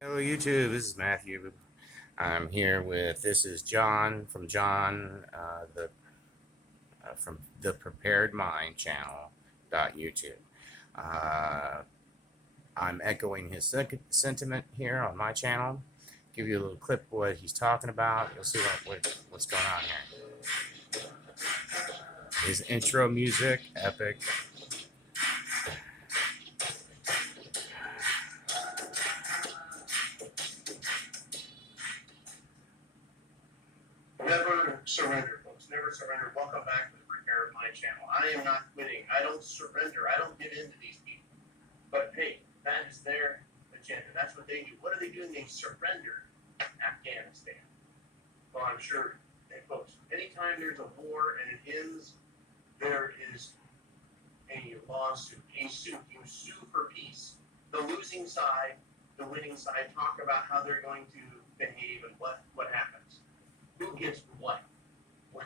Hello YouTube, this is Matthew. I'm here with this is John from the Prepared Mind channel .YouTube. Uh, I'm echoing his sentiment here on my channel. Give you a little clip of what he's talking about. You'll see what's going on here. His intro music, epic. Never surrender, folks. Never surrender. Welcome back to the Prepare My channel. I am not quitting. I don't surrender. I don't give in to these people. But hey, that is their agenda. That's what they do. What are they doing? They surrender Afghanistan. Well, I'm sure, hey, folks, anytime there's a war and it ends, there is a lawsuit, a suit. You sue for peace. The losing side, the winning side talk about how they're going to behave and what happens. Who gets what? Well,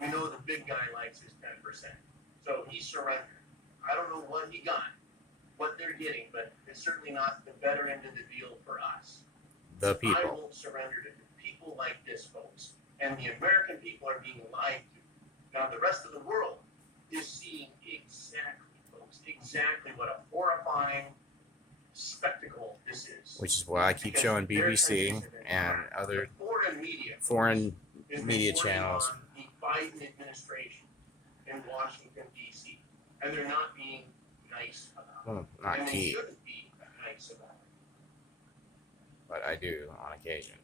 we know the big guy likes his 10%. So he surrendered. I don't know what he got, what they're getting, but it's certainly not the better end of the deal for us. The I people. won't surrender to people like this, folks. And the American people are being lied to. Now, the rest of the world is seeing exactly, folks, exactly what a horrifying spectacle this is. Which is why I keep showing BBC and other foreign media channels. On the Biden administration in Washington, D.C., and they're not being nice about it. Well, not and they key, shouldn't be nice about it. but I do on occasion.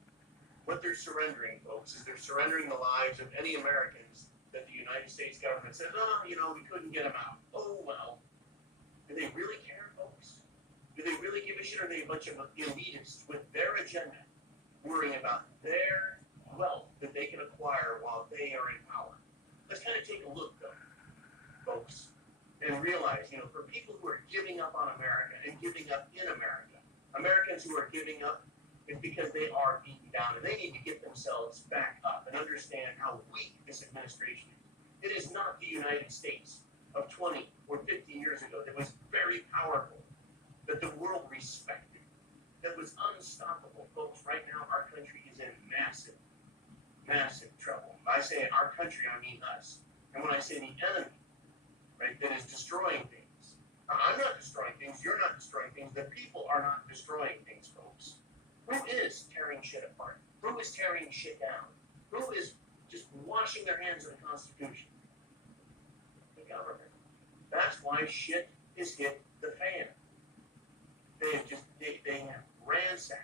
What they're surrendering, folks, is they're surrendering the lives of any Americans that the United States government says, oh, we couldn't get them out. Oh, well. Do they really care, folks? Do they really give a shit? Or are they a bunch of elitists with their agenda, worrying about their wealth that they can acquire while they are in power? Let's kind of take a look, though, folks, and realize, for people who are giving up on America and giving up in America, Americans who are giving up is because they are beaten down, and they need to get themselves back up and understand how weak this administration is. It is not the United States of 20 or 50 years ago that was very powerful, that the world respected, that was unstoppable. Folks, right now our country is in massive, massive trouble. By saying our country, I mean us. And when I say the enemy, right, that is destroying things, I'm not destroying things, you're not destroying things, the people are not destroying things, folks. Who is tearing shit apart? Who is tearing shit down? Who is just washing their hands of the Constitution? The government. That's why shit has hit the fan. They have ransacked.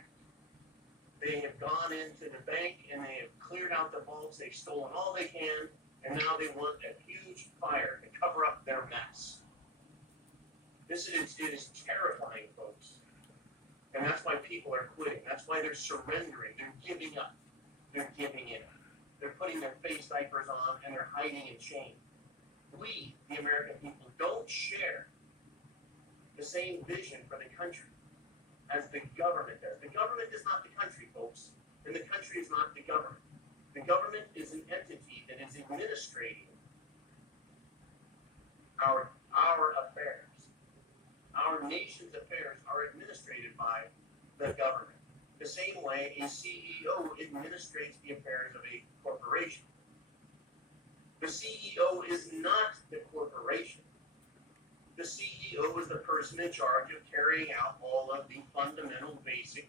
They have gone into the bank and they have cleared out the vaults. They've stolen all they can, and now they want a huge fire to cover up their mess. It is terrifying, folks. And that's why people are quitting. That's why they're surrendering. They're giving up. They're giving in. They're putting their face diapers on and they're hiding in shame. We, the American people, don't share the same vision for the country as the government does. The government is not the country, folks. And the country is not the government. The government is an entity that is administrating our affairs. Our nation's affairs are administrated by the government. The same way a CEO administrates the affairs of a corporation. The CEO is not the corporation. The CEO is the person in charge of carrying out all of the fundamental basic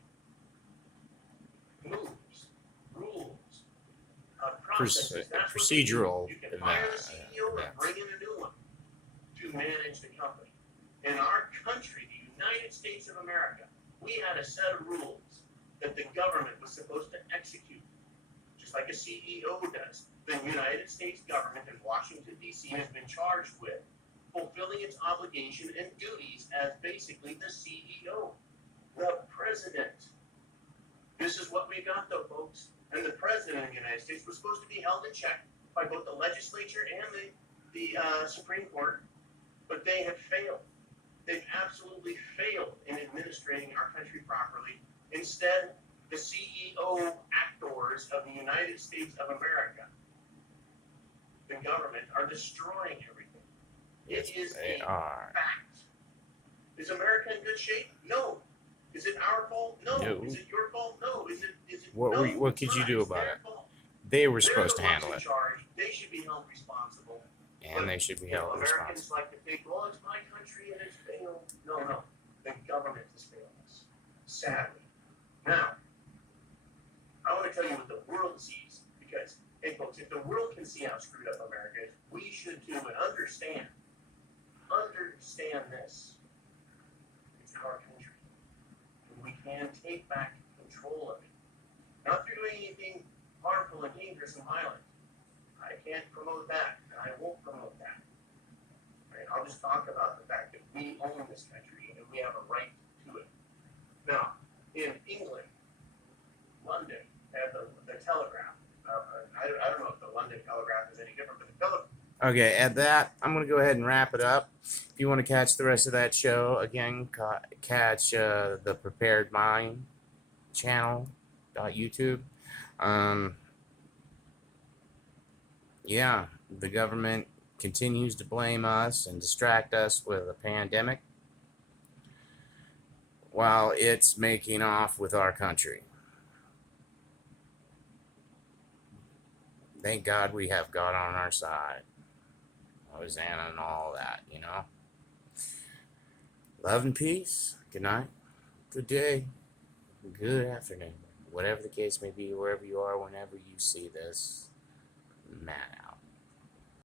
moves, rules, processes. Procedural. You can fire the CEO and bring in a new one to manage the company. In our country, the United States of America, we had a set of rules that the government was supposed to execute, just like a CEO does. The United States government in Washington, D.C. has been charged with fulfilling its obligation and duties as basically the CEO, the president. This is what we got, though, folks. And the president of the United States was supposed to be held in check by both the legislature and the Supreme Court, but they have failed. They've absolutely failed in administrating our country properly. Instead, the CEO actors of the United States of America, the government, are destroying everything. Yes, it is they a are. fact. Is America in good shape? No. Is it our fault? No. No. Is it your fault? No. Is it? What No. what could it's you not. do It's about their it? fault. They were They're supposed the to ones handle in it, charge. They should be held responsible. and they should be You know, held Americans responsible. like to think, well, it's my country and it's failed. No, no. The government has failed us. Sadly. Now, I want to tell you what the world sees. Because, hey folks, if the world can see how screwed up America is, we should too, and understand this. It's our country. And we can take back control of it. Not through doing anything harmful and dangerous and violent. I can't promote that, and I won't promote that. Right? I'll just talk about the fact that we own this country and we have a right to it. Now, in England, London had the Telegraph. I don't know if the London Telegraph is any different, but the Telegraph. Okay, at that, I'm going to go ahead and wrap it up. If you want to catch the rest of that show, again, catch the Prepared Mind channel .youtube. Yeah, the government continues to blame us and distract us with a pandemic while it's making off with our country. Thank God we have God on our side. Hosanna and all that, you know. Love and peace. Good night. Good day. Good afternoon. Whatever the case may be, wherever you are, whenever you see this, man.